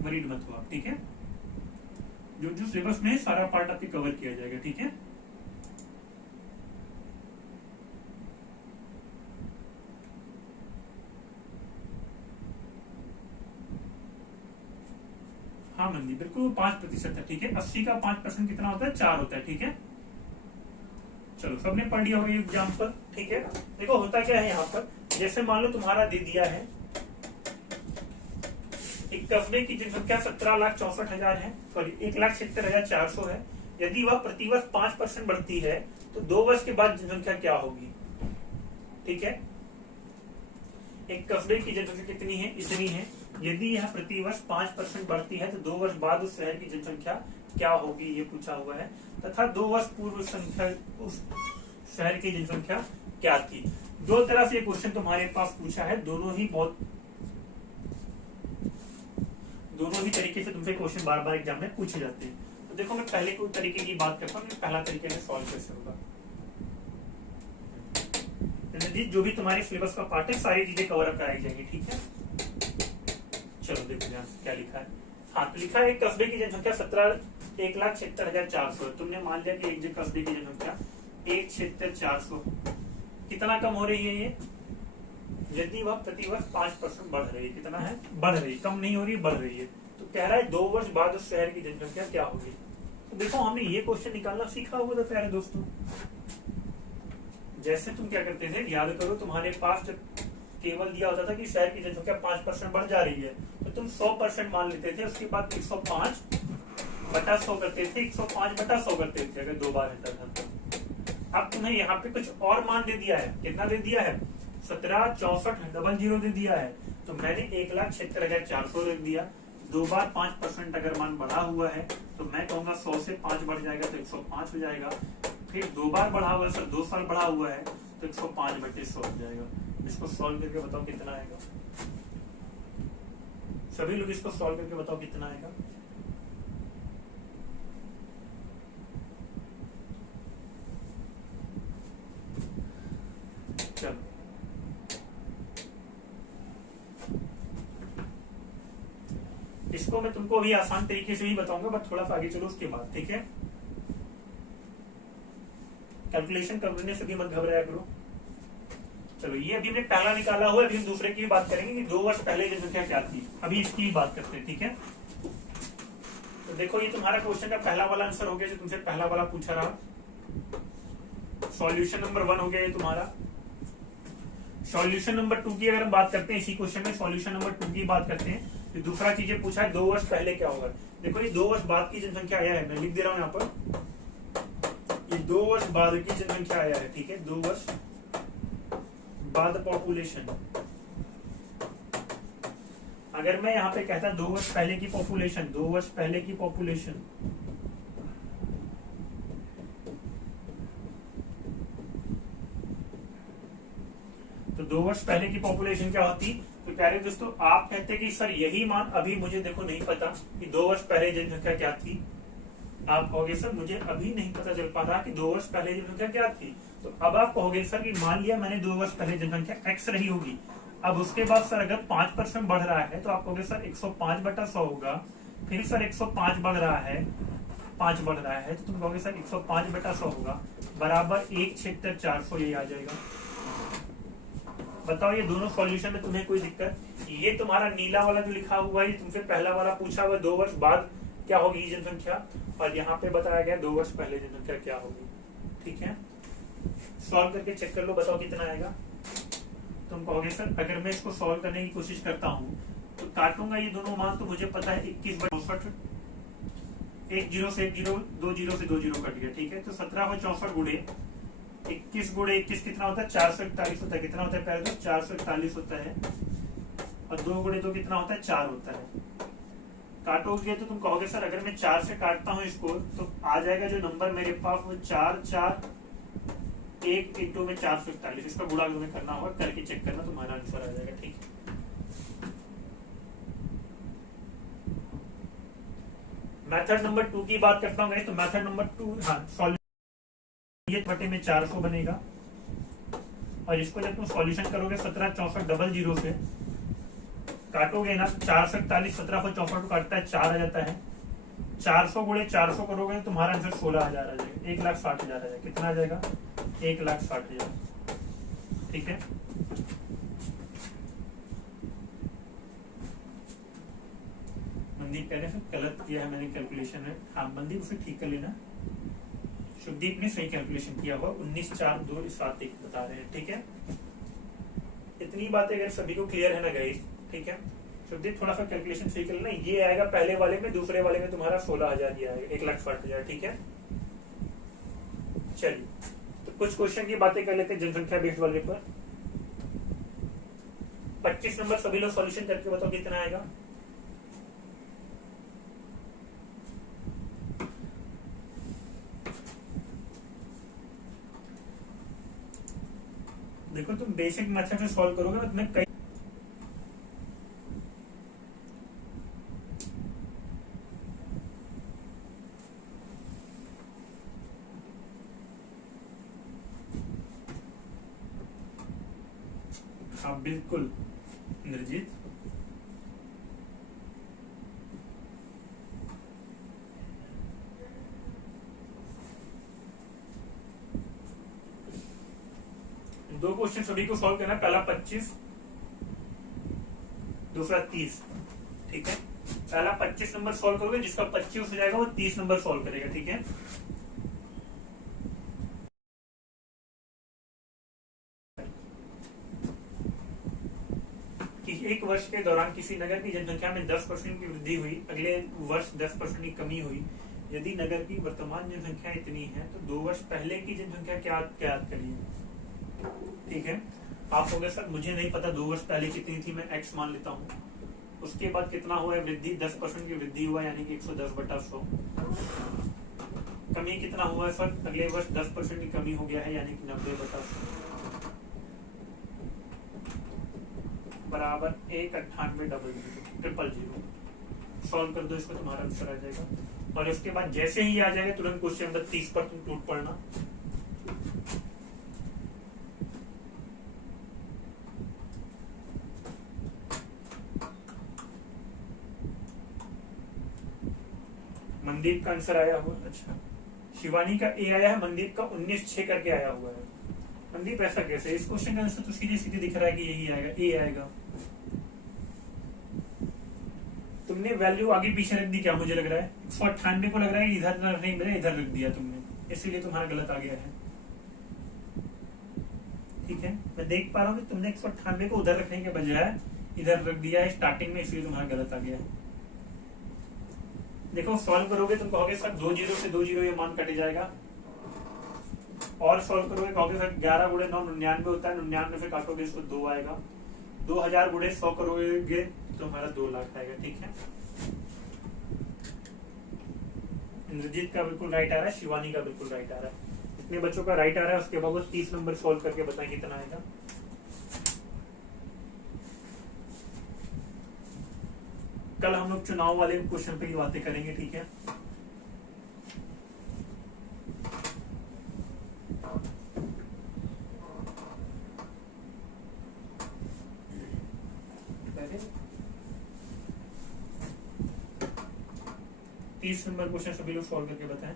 वरीड मत हो आप, ठीक है। जो जो सिलेबस में सारा पार्ट आपके कवर किया जाएगा, ठीक है। हाँ मंदी बिल्कुल 5% है, ठीक है। 80 का 5% कितना होता है, 4 होता है, ठीक है। चलो सबने पढ़ लिया होगा एग्जाम पर, ठीक है। देखो होता क्या है यहाँ पर, जैसे मान लो तुम्हारा दे दिया है एक कस्बे की जनसंख्या 17,64,000 है, सॉरी 1,70,400 है। यदि वह प्रतिवर्ष 5% बढ़ती है तो 2 वर्ष के बाद जनसंख्या क्या होगी, ठीक है। एक कस्बे की जनसंख्या कितनी है, इतनी है। यदि यह प्रतिवर्ष 5% बढ़ती है तो 2 वर्ष बाद उस शहर की जनसंख्या क्या होगी, ये पूछा हुआ है। तथा 2 वर्ष पूर्व संख्या उस शहर की जनसंख्या क्या थी। 2 तरह से क्वेश्चन तुम्हारे पास पूछा है, दोनों ही तरीके से तुमसे क्वेश्चन बार बार एग्जाम में पूछे जाते हैं। तो देखो मैं पहले कोई तरीके की बात करता हूँ, पहला तरीके में सॉल्व कैसे होगा। जो भी तुम्हारे सिलेबस का पार्ट है सारी चीजें कवर अप कराई जाएंगी, ठीक है। चलो देखो ध्यान क्या लिखा है। हाँ तो लिखा है कस्बे की जनसंख्या 1,76,400 है। तुमने मान लिया कि एक जगह कसबे की जनसंख्या 1,76,400 कितना कम हो रही है ये, यदि वह प्रतिवर्ष 5% बढ़ रही है। कितना है, बढ़ रही, कम नहीं हो रही, बढ़ रही है। तो कह रहा है 2 वर्ष बाद उस शहर की जनसंख्या क्या होगी। तो देखो हमने ये क्वेश्चन निकालना सीखा हुआ था प्यारे दोस्तों। जैसे तुम क्या करते थे, याद करो, तुम्हारे पास जब केवल दिया होता था कि शहर की जनसंख्या 5% बढ़ जा रही है, तो तुम 100% मान लेते थे, उसके बाद 105/100 करते थे, 105/100 करते थे अगर 2 बार रहता था तो। अब तुम्हें यहाँ पे कुछ और मान दे दिया है, कितना दे दिया है, 17,64,000 दे दिया है। तो मैंने 1,76,400 रख दिया। 2 बार 5% अगर मान बढ़ा हुआ है तो मैं कहूंगा 100 से 5 बढ़ जाएगा तो 105 हो जाएगा। फिर 2 बार बढ़ा हुआ है सर, 2 साल बढ़ा हुआ है तो 105/100 हो जाएगा। इसको सॉल्व करके बताओ कितना आएगा। सभी लोग इसको सॉल्व करके बताओ कितना आएगा। चलो इसको मैं तुमको अभी आसान तरीके से ही बताऊंगा, बट थोड़ा सा आगे चलो उसके बाद, ठीक है। कैलकुलेशन करने से भी मत घबराया करो। चलो ये अभी हमने पहला निकाला हुआ है, अभी हम दूसरे की भी बात करेंगे कि 2 वर्ष पहले जनसंख्या क्या थी। अभी इसकी भी बात करते हैं, ठीक है। तो देखो ये तुम्हारा क्वेश्चन का पहला वाला आंसर हो गया जो तुमसे पहला वाला पूछा रहा। सॉल्यूशन नंबर 1 हो गया ये तुम्हारा। सॉल्यूशन नंबर 2 की अगर हम बात करते हैं, इसी क्वेश्चन में सॉल्यूशन नंबर 2 की बात करते हैं, तो दूसरा चीजें पूछा है 2 वर्ष पहले क्या होगा। देखो ये 2 वर्ष बाद की जनसंख्या आया है, मैं लिख दे रहा हूं यहाँ पर, ये 2 वर्ष बाद की जनसंख्या आया है, ठीक है। 2 वर्ष बाद पॉपुलेशन। अगर मैं यहाँ पे कहता 2 वर्ष पहले की पॉपुलेशन, 2 वर्ष पहले की पॉपुलेशन, तो 2 वर्ष पहले की पॉपुलेशन क्या होती। तो प्यारे दोस्तों आप कहते कि सर यही मान अभी मुझे देखो नहीं पता कि 2 वर्ष पहले जनसंख्या क्या थी। आप कहोगे सर मुझे अभी नहीं पता चल पा रहा कि 2 वर्ष पहले जनसंख्या क्या थी। तो अब आप कहोगे सर कि मान लिया मैंने 2 वर्ष पहले जनसंख्या x रही होगी। अब उसके बाद सर अगर 5% बढ़ रहा है तो आप कहोगे सर 105/100 होगा। फिर सर 105 बढ़ रहा है, 5 बढ़ रहा है, तो तुम कहोगे सर 105/100 होगा बराबर 1,76,400 ये आ जाएगा। बताओ ये दोनों सॉल्यूशन में तुम्हें कोई दिक्कत। ये तुम्हारा नीला वाला जो लिखा हुआ है ये तुमसे पहला वाला पूछा हुआ 2 वर्ष बाद क्या होगी जनसंख्या, और यहाँ पे बताया गया 2 वर्ष पहले जनसंख्या क्या होगी, ठीक है। सॉल्व करके चेक कर लो, बताओ कितना आएगा। तुम कहोगे सर अगर मैं इसको सॉल्व करने की कोशिश करता हूँ तो काटूंगा ये दोनों मान, तो मुझे पता है 21/64, 1 0 से 1 0, 2 0 से 2 0 कट गया, ठीक है। तो 17/64 गुणे 21 गुणे 21 कितना होता है, 441 होता है। कितना होता है पहले तो 441 होता है, और 2 गुणे 2 कितना होता है, 4 होता है। काटोगे तो तुम कहोगे सर अगर मैं 4 से काटता हूँ इसको तो आ जाएगा जो नंबर मेरे पास वो 4 4 1 इंटू में 441। इसका गुणा तुम्हें करना होगा, करके चेक करना, तुम्हारा आंसर आ जाएगा, ठीक है। मेथड नंबर 2 की बात करता हूँ तो मेथड नंबर 2, हाँ सॉल्यूशन ये बटे में 400 बनेगा, और इसको जब तुम सॉल्यूशन करोगे 17,64,000 से काटोगे ना, 441 17/64 को काटता है 4 आ जाता है। 400 गुणे 400 करोगे तो तुम्हारा आंसर 16,000 आ जाएगा, 1,60,000 आ जाएगा। कितना आ जाएगा, 1,60,000, ठीक है। मनदीप कह रहे हैं गलत किया है मैंने कैलकुलेशन में, हाँ मनदीप उसे ठीक कर लेना। शुभदीप ने सही कैलकुलेशन किया हुआ, 19,4,2,7,1 बता रहे हैं, ठीक है। इतनी बातें अगर सभी को क्लियर है ना गाइस, ठीक है। शुभदीप थोड़ा सा कैलकुलेशन सही कर लेना। ये आएगा पहले वाले में, दूसरे वाले में तुम्हारा 16,000 ही आएगा, 1,60,000, ठीक है। चलिए तो कुछ क्वेश्चन की बातें कर लेते हैं जनसंख्या बेस्ड वाले पर। 25 नंबर सभी लोग सॉल्यूशन करके बताओ कितना आएगा। देखो तुम बेसिक मेथड से सॉल्व करोगे तो तुम्हें कई हाँ बिल्कुल इंद्रजीत, दो क्वेश्चन सभी को सॉल्व करना है, पहला 25, दूसरा 30। ठीक है, पहला 25 नंबर सॉल्व करोगे, जिसका 25 हो जाएगा वो 30 नंबर सॉल्व करेगा। ठीक है, कि एक वर्ष के दौरान किसी नगर की जनसंख्या में 10% की वृद्धि हुई, अगले वर्ष 10% की कमी हुई। यदि नगर की वर्तमान जनसंख्या इतनी है तो 2 वर्ष पहले की जनसंख्या क्या ज्ञात करिए। ठीक है, आप हो गए सर मुझे नहीं पता 2 वर्ष पहले कितनी थी, मैं x मान लेता हूँ। उसके बाद कितना हुआ है वृद्धि, 10% की वृद्धि हुआ यानी कि 110/100। कमी कितना हुआ है सर, अगले वर्ष 10% की कमी हो गया है यानी कि 90/100 बराबर 1980000। सॉल्व कर दो इसको, तुम्हारा आंसर आ जाएगा। और इसके बाद जैसे ही आ जाएगा तुरंत क्वेश्चन नंबर 30 पर तुम टूट पड़ना। मनदीप का आंसर आया हुआ, अच्छा शिवानी का ए आया है, मनदीप का 19/6 करके आया हुआ है। मनदीप ऐसा कैसे, इस क्वेश्चन का आंसर तो सीधे सीधे दिख रहा है कि यही आएगा, ए आएगा। तुमने वैल्यू आगे पीछे रख दी क्या, मुझे लग रहा है 198 को लग रहा है इधर नहीं मिला, इधर रख दिया तुमने, इसीलिए तुम्हारा गलत आ गया है। ठीक है, मैं देख पा रहा हूँ कि तुमने 198 को उधर रखने के बजाय इधर रख दिया है स्टार्टिंग में, इसलिए तुम्हारा गलत आ गया है। देखो सॉल्व करोगे तुम कहोगे सर 2 0 से 2 0 ये मान कट जाएगा, और सॉल्व करोगे कहोगे सर 11 गुणे 9 99 होता है, 99 से काटोगे इसको 2 आएगा, 2000 गुणे 100 करोगे तो हमारा 2 लाख आएगा। ठीक है, इंद्रजीत का बिल्कुल राइट आ रहा है, शिवानी का बिल्कुल राइट आ रहा है। इतने बच्चों का राइट आ रहा है, उसके बाद 30 नंबर सॉल्व करके बताएं कितना आएगा। कल हम लोग चुनाव वाले क्वेश्चन पे ही बातें करेंगे। ठीक है, तीस नंबर क्वेश्चन सभी लोग सॉल्व करके बताएं।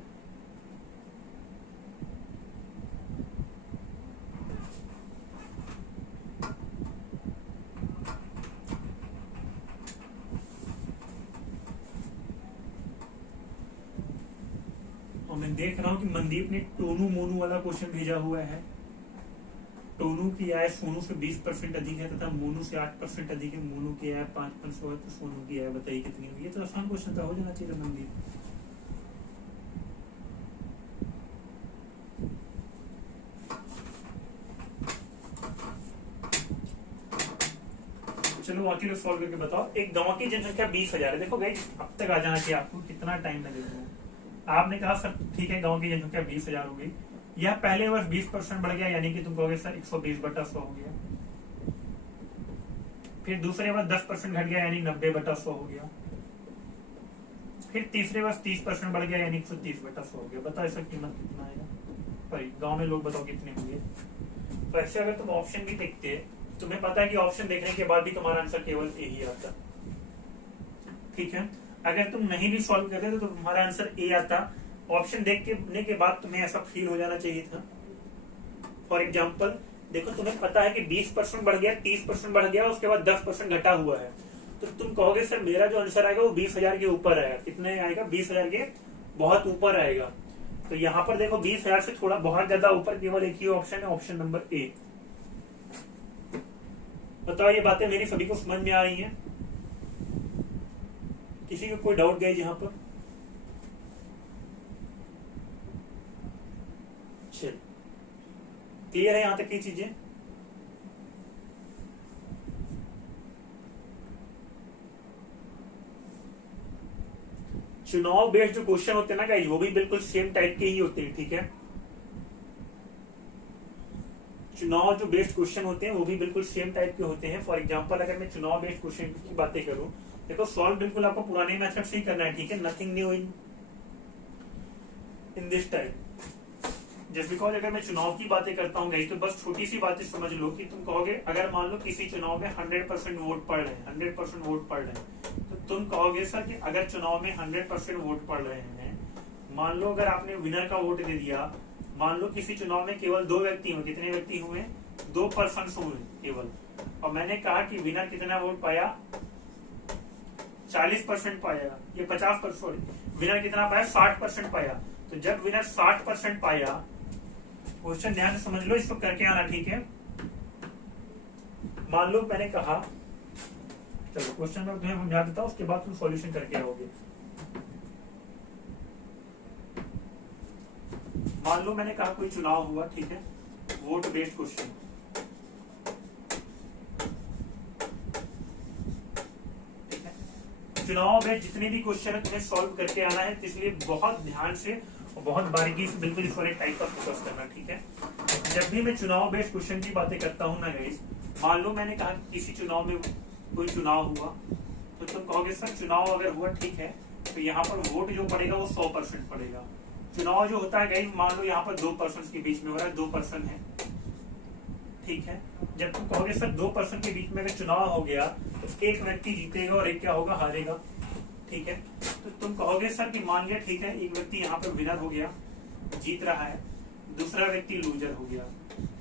और मैं देख रहा हूं कि मनदीप ने टोनू मोनू वाला क्वेश्चन भेजा हुआ है। टोनू की आय सोनू से 20% अधिक है तथा मोनू से 8% अधिक है। मोनू की आय 5% है तो सोनू की आय बताइए कितनी होगी। ये तो आसान क्वेश्चन था, हो जाना चाहिए मनदीप। चलो बाकी लोग सॉल्व करके बताओ। एक गांव की जनसंख्या 20,000 है। देखो गाइस अब तक आ जाना चाहिए आपको, कितना टाइम लगेगा। आपने कहा सर ठीक है गांव की जनसंख्या 20,000 हो गई, यह पहले वर्ष 20% बढ़ गया यानी कि तुम कहोगे सर 120/100 हो गया। फिर दूसरे वर्ष 10% घट गया यानी 90/100 हो गया। फिर तीसरे वर्ष 30% बढ़ गया यानी 130/100 हो गया। बताओ इसका कीमत कितना आएगा भाई, गांव में लोग बताओ कितने होंगे। तो ऐसे अगर तुम ऑप्शन भी देखते, तुम्हें पता है कि ऑप्शन देखने के बाद भी तुम्हारा आंसर केवल ए ही आता। ठीक है, अगर तुम नहीं भी सॉल्व करते तो तुम्हारा आंसर ए आता। ऑप्शन देखने के बाद तुम्हें ऐसा फील हो जाना चाहिए था। फॉर एग्जाम्पल देखो तुम्हें पता है कि 20% बढ़ गया, 30% बढ़ गया, उसके बाद 10% घटा हुआ है, तो तुम कहोगे सर मेरा जो आंसर आएगा वो 20,000 के ऊपर आएगा। कितने आएगा? 20,000 के बहुत ऊपर आएगा। तो यहाँ पर देखो 20,000 से थोड़ा बहुत ज्यादा ऊपर केवल एक ही ऑप्शन है, ऑप्शन नंबर ए। बताओ ये बातें मेरी सभी को समझ में आ रही हैं? किसी को कोई डाउट गई यहाँ पर? चल क्लियर है यहां तक की चीजें? चुनाव बेस्ड जो क्वेश्चन होते हैं ना गाइस वो भी बिल्कुल सेम टाइप के ही होते हैं। ठीक है, चुनाव जो बेस्ड क्वेश्चन होते हैं वो भी बिल्कुल सेम टाइप के होते हैं। फॉर एग्जांपल अगर मैं चुनाव बेस्ड क्वेश्चन की बातें करूं, देखो सॉल्व बिल्कुल आपको पुराने मेथड से ही करना है। ठीक है, nothing new in this type. Just because अगर मैं चुनाव की बातें करता हूँ गाइस तो बस छोटी सी बातें समझ लो कि तुम कहोगे अगर मान लो किसी चुनाव में 100% वोट पड़ रहे हैं, 100% वोट पड़ रहे हैं, तो तुम कहोगे सर कि अगर चुनाव में 100% वोट पड़ रहे हैं, मान लो अगर आपने विनर का वोट दे दिया, मान लो किसी चुनाव में केवल 2 व्यक्ति हुए, कितने व्यक्ति हुए? 2% हुए केवल, और मैंने कहा कि विनर कितना वोट पाया, 40% पाया, ये 50%, सॉरी, विनर कितना पाया, 60% पाया। तो जब विनर 60% पाया, क्वेश्चन ध्यान से समझ लो, इसको करके आना, ठीक है। मान लो मैंने कहा, चलो क्वेश्चन में तुम्हें समझा देता हूं, उसके बाद तुम सॉल्यूशन करके आओगे। मान लो मैंने कहा कोई चुनाव हुआ, ठीक है, वोट बेस्ड क्वेश्चन, ठीक है। चुनाव में जितने भी क्वेश्चन है तुम्हें सॉल्व करके आना है, इसलिए बहुत ध्यान से और बहुत बारीकी से बिल्कुल इस वाले टाइप का फोकस करना, ठीक है। जब भी मैं चुनाव बेस्ड क्वेश्चन की बातें करता हूं ना गाइस, मान लो मैंने कहा किसी चुनाव में कोई चुनाव हुआ, तो तुम कहोगे सर चुनाव अगर हुआ, ठीक है, तो यहाँ पर वोट जो पड़ेगा वो 100% पड़ेगा। चुनाव जो होता है गाइस, मान लो यहाँ पर 2% के बीच में हो रहा है, 2% है, ठीक है। जब तुम कहोगे सर 2% के बीच में अगर चुनाव हो गया तो एक व्यक्ति जीतेगा और एक क्या होगा, हारेगा, ठीक है। तो तुम कहोगे सर कि मान लिया, ठीक है, एक व्यक्ति यहाँ पर विनर हो गया, जीत रहा है, दूसरा व्यक्ति लूजर हो गया।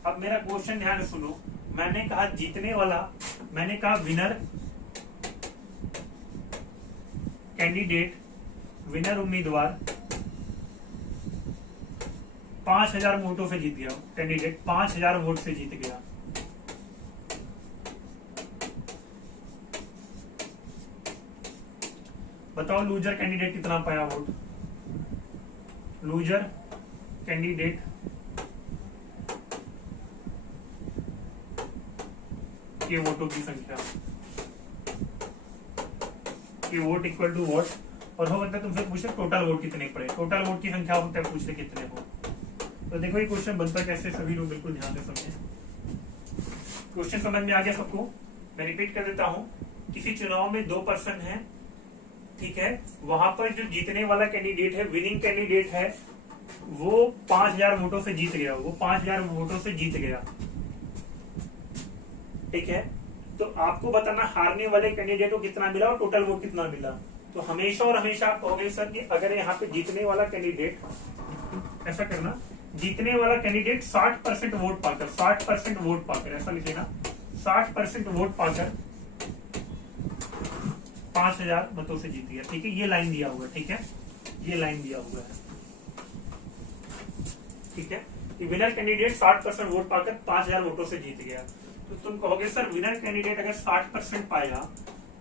अब मेरा क्वेश्चन ध्यान से सुनो, मैंने कहा जीतने वाला, मैंने कहा विनर कैंडिडेट, विनर उम्मीदवार 5000 वोटों से जीत गया, कैंडिडेट 5000 वोट से जीत गया। बताओ लूजर कैंडिडेट कितना पाया वोट, लूजर कैंडिडेट के वोटों की संख्या, कि वोट इक्वल टू वोट, और हो सकता है तुमसे पूछे टोटल वोट कितने पड़े, टोटल वोट की संख्या हो सकता है पूछ ले कितने हो। तो देखो ये क्वेश्चन बनता कैसे, सभी लोग बिल्कुल ध्यान से समझे। क्वेश्चन समझ में आ गया सबको? मैं रिपीट कर देता हूं, किसी चुनाव में 2% है, ठीक है, वहां पर जो जीतने वाला कैंडिडेट है, विनिंग कैंडिडेट है, वो 5000 वोटों से जीत गया, वो 5000 वोटों से जीत गया, ठीक है। तो आपको बताना हारने वाले कैंडिडेट को कितना मिला और टोटल वोट कितना मिला। तो हमेशा और हमेशा आप कहोगे सर कि अगर यहाँ पे जीतने वाला कैंडिडेट, ऐसा करना, जीतने वाला कैंडिडेट 60% वोट पाकर, 60% वोट पाकर, ऐसा लिख लेना, 60% वोट पाकर 5000 मतों से जीत गया, ठीक है। ये लाइन दिया हुआ है, ठीक है, ये लाइन दिया हुआ है, ठीक है। विनर कैंडिडेट 60% वोट पाकर 5000 वोटों से जीत गया। तो तुम कहोगे सर विनर कैंडिडेट अगर 60% पाया,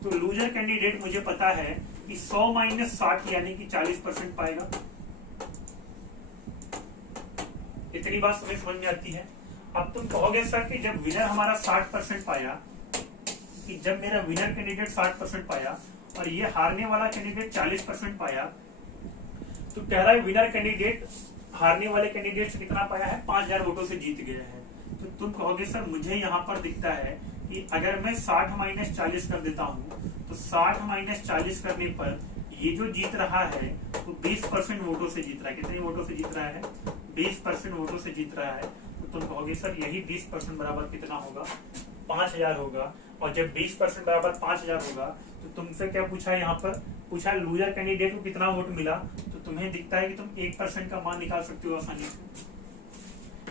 तो लूजर कैंडिडेट मुझे पता है कि 100 - 60 यानी कि 40% पाएगा। इतनी बात समझ में आती है। अब तुम कहोगे सर कि जब विनर हमारा 60% पाया, कि जब मेरा विनर कैंडिडेट 60% पाया और ये हारने वाला कैंडिडेट 40% पाया, तो कह रहा है विनर कैंडिडेट हारने वाले कैंडिडेट से कितना पाया है, 5000 वोटों से जीत गया है। तो तुम कहोगे सर मुझे यहाँ पर दिखता है कि अगर मैं 60 - 40 कर देता हूँ, तो 60 - 40 करने पर ये जो जीत रहा है वो 20% वोटों से जीत रहा है। कितने वोटों से जीत रहा है, 20% वोटों से जीत रहा है। तो तुम कहोगे सर यही 20% बराबर कितना होगा, 5000 होगा। और जब 20% बराबर 5000 होगा, तो तुमसे क्या पूछा है, यहाँ पर पूछा लूजर कैंडिडेट को कितना वोट मिला। तो तुम्हें दिखता है कि तुम 1% का मान निकाल सकते हो आसानी से।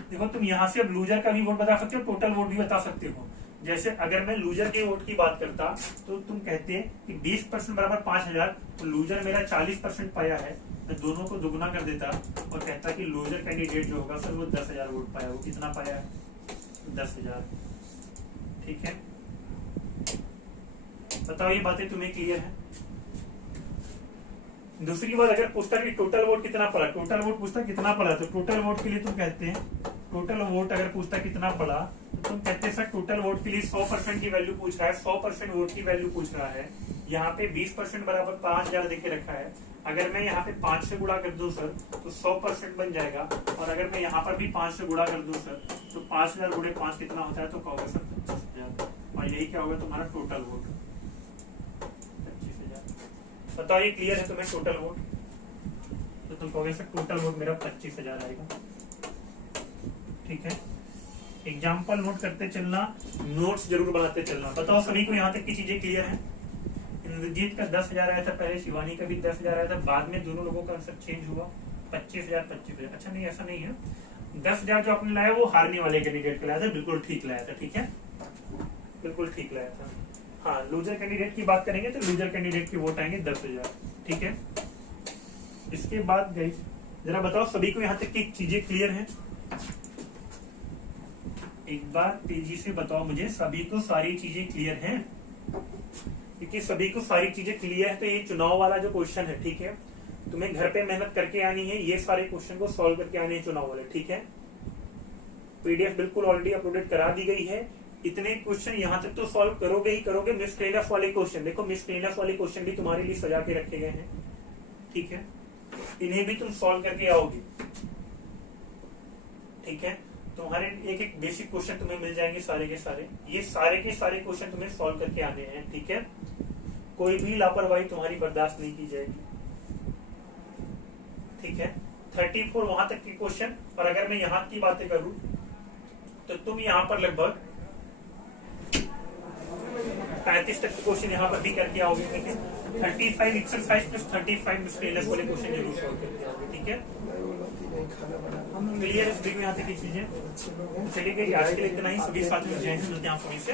देखो तुम यहाँ से अब लूजर का भी वोट बता सकते हो, टोटल वोट भी बता सकते हो। जैसे अगर मैं लूजर के वोट की बात करता, तो तुम कहते कि 20% बराबर 5000, तो लूजर मेरा 40% पाया है, मैं दोनों को दुगुना कर देता और कहता कि लूजर कैंडिडेट जो होगा सर वो 10,000 वोट पाया। वो कितना पाया है, 10,000, ठीक है। बताओ ये बातें तुम्हें क्लियर है? दूसरी बात, अगर पूछता कि टोटल वोट कितना पड़ा, टोटल वोट पूछता कितना पड़ा, तो टोटल वोट के लिए तुम कहते हैं, टोटल वोट अगर पूछता कितना पड़ा, तो तुम कहते हैं सर टोटल वोट के लिए 100% की वैल्यू पूछ रहा है, 100% वोट की वैल्यू पूछ रहा है। यहाँ पे 20% बराबर 5000 देके रखा है। अगर मैं यहाँ पे 5 से गुणा कर दूं सर, तो 100% बन जाएगा। और अगर मैं यहाँ पर भी 5 से गुणा कर दूं सर, तो 5000 × 5 कितना होता है, तो कहोगे सर 25,000। और यही क्या होगा तुम्हारा टोटल वोट, 25,000। बताओ ये क्लियर है तुम्हें टोटल वोट? तो तुम कहोगे सर टोटल वोट मेरा 25,000 आएगा, ठीक है। एग्जाम्पल नोट करते चलना, नोट्स जरूर बनाते चलना। बताओ सभी को यहाँ तक की चीजें क्लियर है? इंद्रजीत का 10,000 आया था पहले, शिवानी का भी 10,000 आया था, बाद में दोनों लोगों का आंसर चेंज हुआ, 25,000 25,000। अच्छा नहीं, ऐसा नहीं है, 10,000 जो आपने लाया वो हारने वाले कैंडिडेट का लाया था, बिल्कुल ठीक लाया था, ठीक है, बिल्कुल ठीक लाया था। हाँ, लूजर कैंडिडेट की बात करेंगे तो लूजर कैंडिडेट की वोट आएंगे 10,000, ठीक है। इसके बाद गई, जरा बताओ सभी को यहाँ तक की चीजें क्लियर हैं? एक बार तेजी से बताओ मुझे, सभी को सारी चीजें क्लियर हैं? क्योंकि सभी को सारी चीजें क्लियर है तो ये चुनाव वाला जो क्वेश्चन है, ठीक है, तुम्हें घर पे मेहनत करके आनी है, ये सारे क्वेश्चन को सॉल्व करके आने हैं चुनाव वाले, ठीक है। पीडीएफ बिल्कुल ऑलरेडी अपलोडेड करा दी गई है। इतने क्वेश्चन यहाँ तक तो सॉल्व करोगे ही करोगे। मिसलेनियस वाले क्वेश्चन देखो, मिसलेनियस वाले क्वेश्चन भी तुम्हारे लिए सजा के रखे गए हैं, ठीक है, इन्हें भी तुम सॉल्व करके आओगे, ठीक है। तुम्हारे एक एक बेसिक क्वेश्चन तुम्हें मिल जाएंगे सारे के सारे, ये सारे के सारे क्वेश्चन तुम्हें सॉल्व करके आने हैं, ठीक है। कोई भी लापरवाही तुम्हारी बर्दाश्त नहीं की जाएगी, ठीक है। 34 वहां तक के क्वेश्चन, और अगर मैं यहाँ की बातें करूं तो तुम यहाँ पर लगभग 35 तक के क्वेश्चन यहाँ पर भी करके आओगे, ठीक है। 35 एक्सरसाइज प्लस 35 मिसलेनियस वाले क्वेश्चन जरूर सॉल्व करके आओगे, ठीक है। क्लियर है सभी को यहाँ तक की चीजें? चलिए आज के लिए इतना ही, सभी साथ में जय हिंद, मिलते हैं आप सभी से।